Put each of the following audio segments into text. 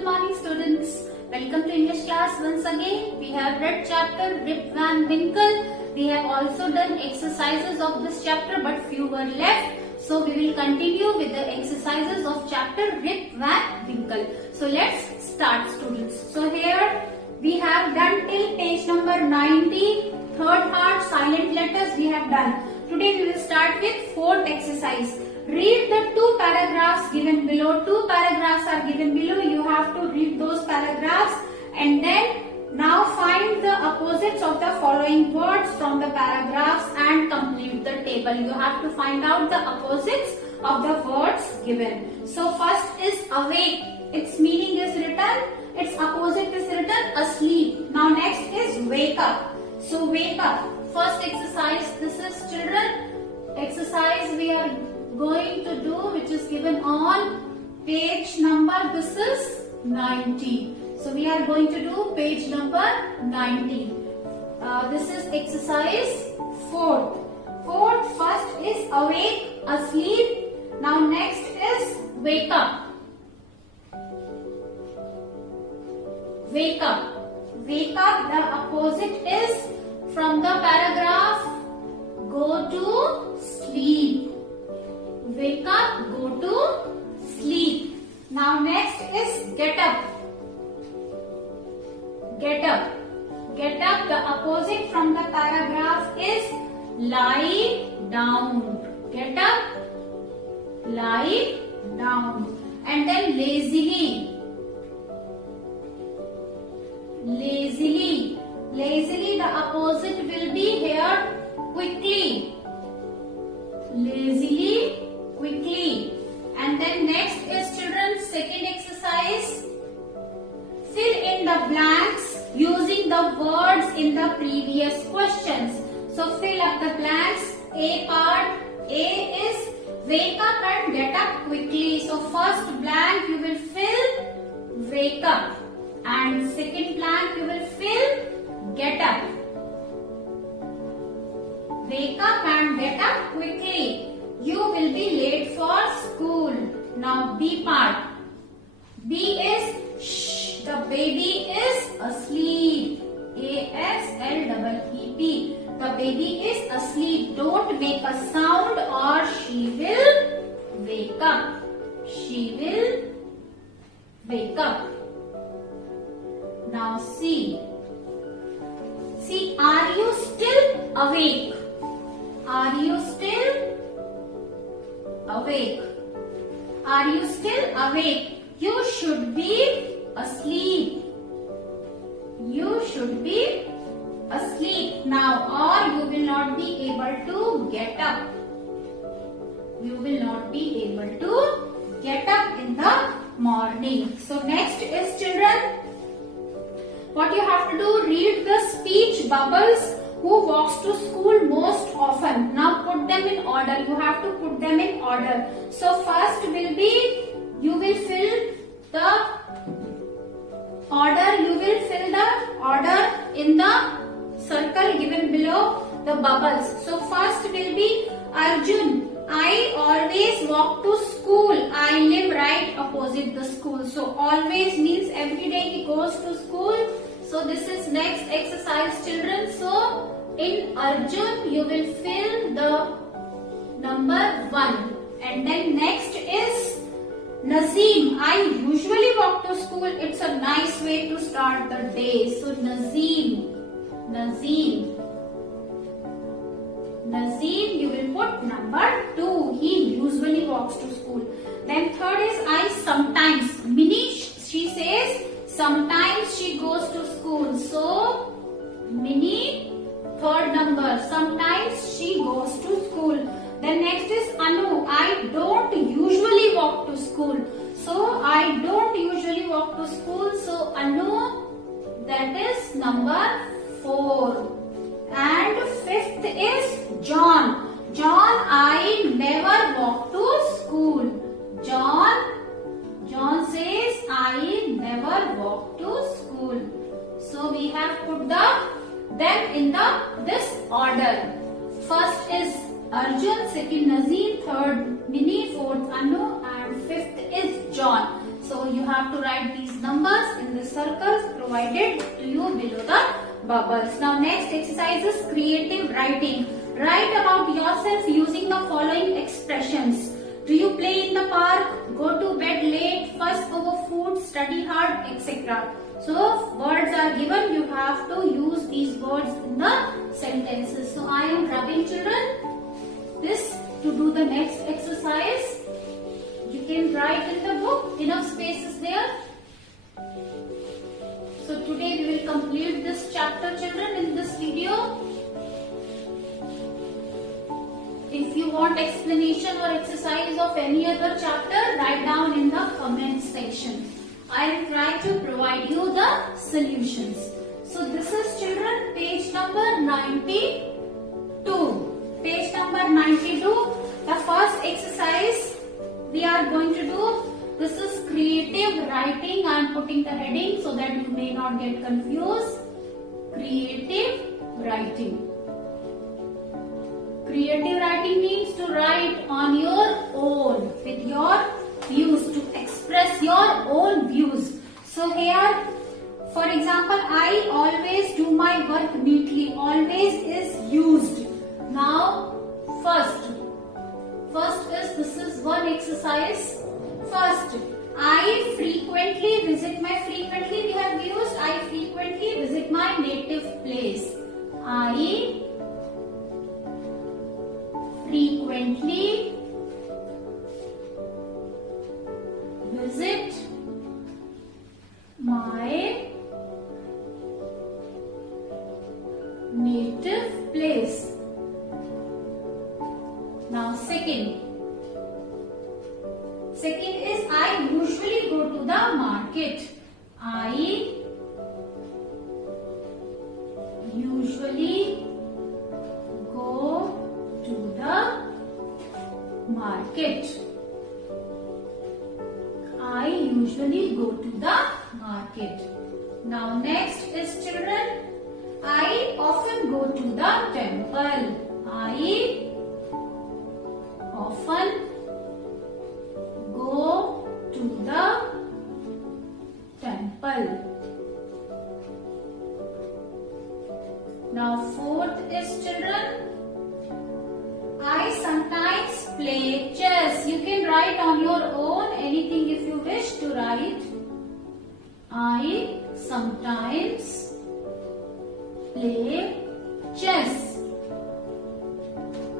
good morning students. Welcome to English class once again. We have read chapter Rip Van Winkle. We have also done exercises of this chapter but few were left. So we will continue with the exercises of chapter Rip Van Winkle. So let's start students. So here we have done till page number 90. Third part silent letters we have done. Today we will start with fourth exercise. Read the two paragraphs given below. Two paragraphs are given below. You have to read those paragraphs and then now find the opposites of the following words from the paragraphs and complete the table. You have to find out the opposites of the words given. So first is awake. Its meaning is written. Its opposite is written asleep. Now next is wake up. So wake up. First exercise. This is children exercise we are going to do, which is given on page number, this is 90. So we are going to do page number 90. This is exercise 4th. First is awake, asleep. Now next is wake up. Wake up. Wake up, the opposite is from the paragraph go to sleep. Wake up, go to sleep. Now next is get up. Get up. Get up, the opposite from the paragraph is lie down. Get up, lie down. And then lazily. Lazily. Lazily, the opposite will be here quickly. Lazily, quickly. And then next is children second exercise. Fill in the blanks using the words in the previous questions. So fill up the blanks. A part. A is wake up and get up quickly. So first blank you will fill wake up. And second blank you will fill get up. Wake up and get up quickly. You will be late for school. Now B part. B is shh. The baby is asleep. A-S-L-E-E-P. The baby is asleep. Don't make a sound or she will wake up. She will wake up. Now C. C. Are you still awake? Are you still awake? Are you still awake? You should be asleep. You should be asleep. Now, or you will not be able to get up. You will not be able to get up in the morning. So, next is children. What you have to do, read the speech bubbles. Who walks to school most often? Now put them in order. You have to put them in order. So first will be, you will fill the order. You will fill the order in the circle given below the bubbles. So first will be Arjun. I always walk to school. I live right opposite the school. So always means every day he goes to school. So this is next exercise children. So in Arjun you will fill the number 1. And then next is Nazim. I usually walk to school. It's a nice way to start the day. So Nazim. Nazim you will put number 2. He usually walks to school. Then third is I sometimes. Mini, she says sometimes she goes to school. So Mini, third number. Sometimes she goes to school. Then next is Anu. I don't usually walk to school. So I don't usually walk to school. So Anu, that is number 4. And fifth is John. John, I never walk to school. John says I never walk to school. So we have put them in this order. First is Arjun, second Nazim, third Mini, fourth Anu and fifth is John. So you have to write these numbers in the circles provided to you below the bubbles. Now next exercise is creative writing. Write about yourself using the following expressions. Do you play in the park? Go to bed late? Fuss over food? Study hard? Etc. So words are given. You have to use these words in the sentences. So I am rubbing children this to do the next exercise. You can write in the book. Enough space is there. So today we will complete this chapter, children, in this video. If you want explanation or exercise of any other chapter, write down in the comment section. I will try to provide you the solutions. So this is, children, page number 92. Page number 92. The first exercise we are going to do. This is creative writing. I am putting the heading so that you may not get confused. Creative writing. Creative writing means to write on your own with your views, to express your own views. So here, for example, I always do my work neatly. Always is used. Now, first is, this is one exercise. First, I frequently visit my, frequently we have used, I frequently visit my native place. I frequently visit my native place. Now second is, I usually go to the market. I usually go to the market. I usually go to the market. Now next is, children, I often go to the temple. I often go to the temple. Now fourth is, children, I sometimes play chess. You can write on your own anything if you wish to write. I sometimes play chess.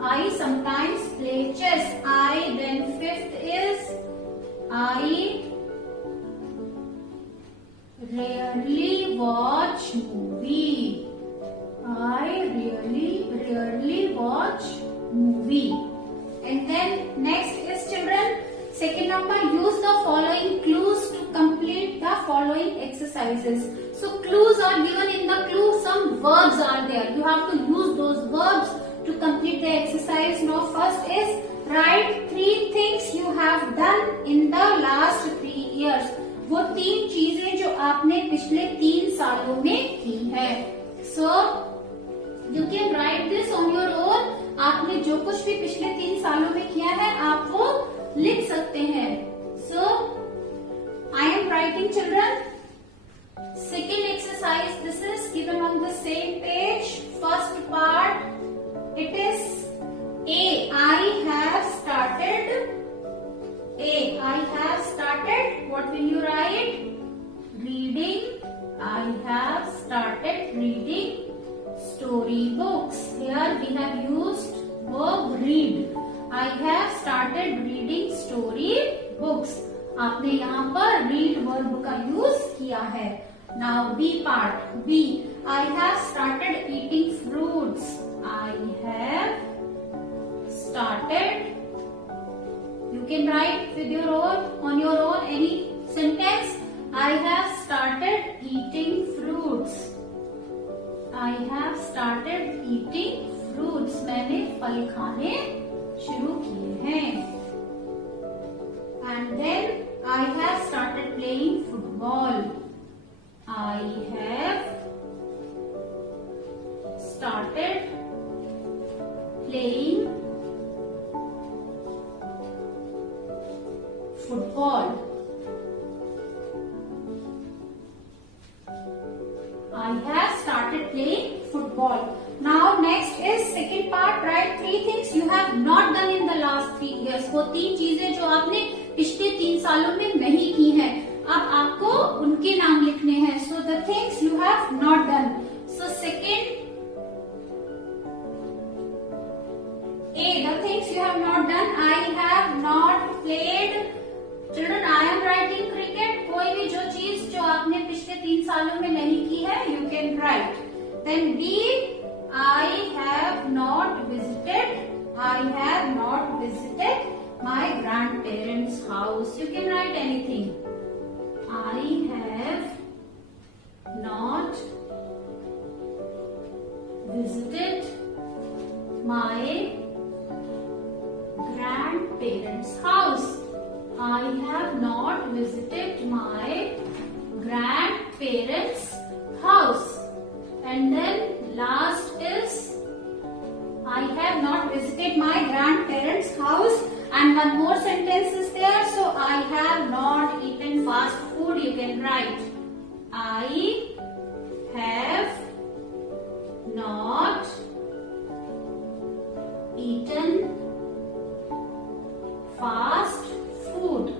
I sometimes play chess. Then fifth is, I rarely watch movie. I rarely watch movie. And then next is, children, second number, use the following clues to complete the following exercises. So clues are given. In the clue some verbs are there. You have to use those verbs to complete the exercise. Now first is, write 3 things you have done in the last 3 years. वो 3 चीजें जो आपने पिछले 3 सालों में की है. So you can write this on your own. आपने जो कुछ भी पिछले 3 सालों में किया है आप वो लिख सकते हैं. So I am writing, children. Second exercise, this is given on the same page. First part, it is A. I have started. A. I have started. What will you write? Reading. I have started reading storybooks. Here we have used verb read. I have started reading storybooks. आपने यहाँ पर read verb का use किया है. Now B part. B. I have started eating fruits. I have started. You can write with your own, on your own, any sentence. I have started eating fruits. I have started eating fruits. मैंने फल खाने शुरू किए हैं. And then I have started playing football. I have started playing football. playing football. Now next is second part. Write 3 things you have not done in the last 3 years. वो 3 चीजें जो आपने पिछले 3 सालों में नहीं की हैं, अब आपको उनके नाम लिखने हैं. So the things you have not done. So second A, the things you have not done. I have not played. Children, I am writing cricket. कोई भी जो चीज जो आपने पिछले 3 सालों में नहीं की है, you can write. Then B, I have not visited. I have not visited my grandparents' house. You can write anything. I have not visited my grandparents' house. I have not visited my grandparents' house. And then last is I have not visited my grandparents' house. And one more sentence is there. So I have not eaten fast food. You can write. I have not eaten fast food.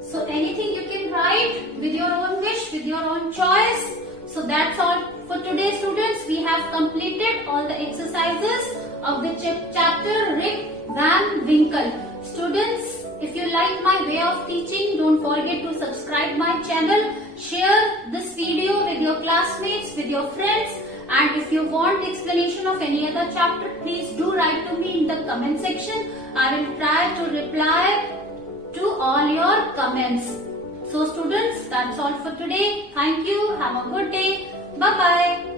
So anything you can write with your own wish, with your own choice. So that's all for today, students. We have completed all the exercises of the chapter Rip Van Winkle. Students, if you like my way of teaching, don't forget to subscribe my channel. Share this video with your classmates, with your friends. And if you want explanation of any other chapter, please do write to me in the comment section. I will try to reply to all your comments. So students, that's all for today. Thank you. Have a good day. Bye-bye.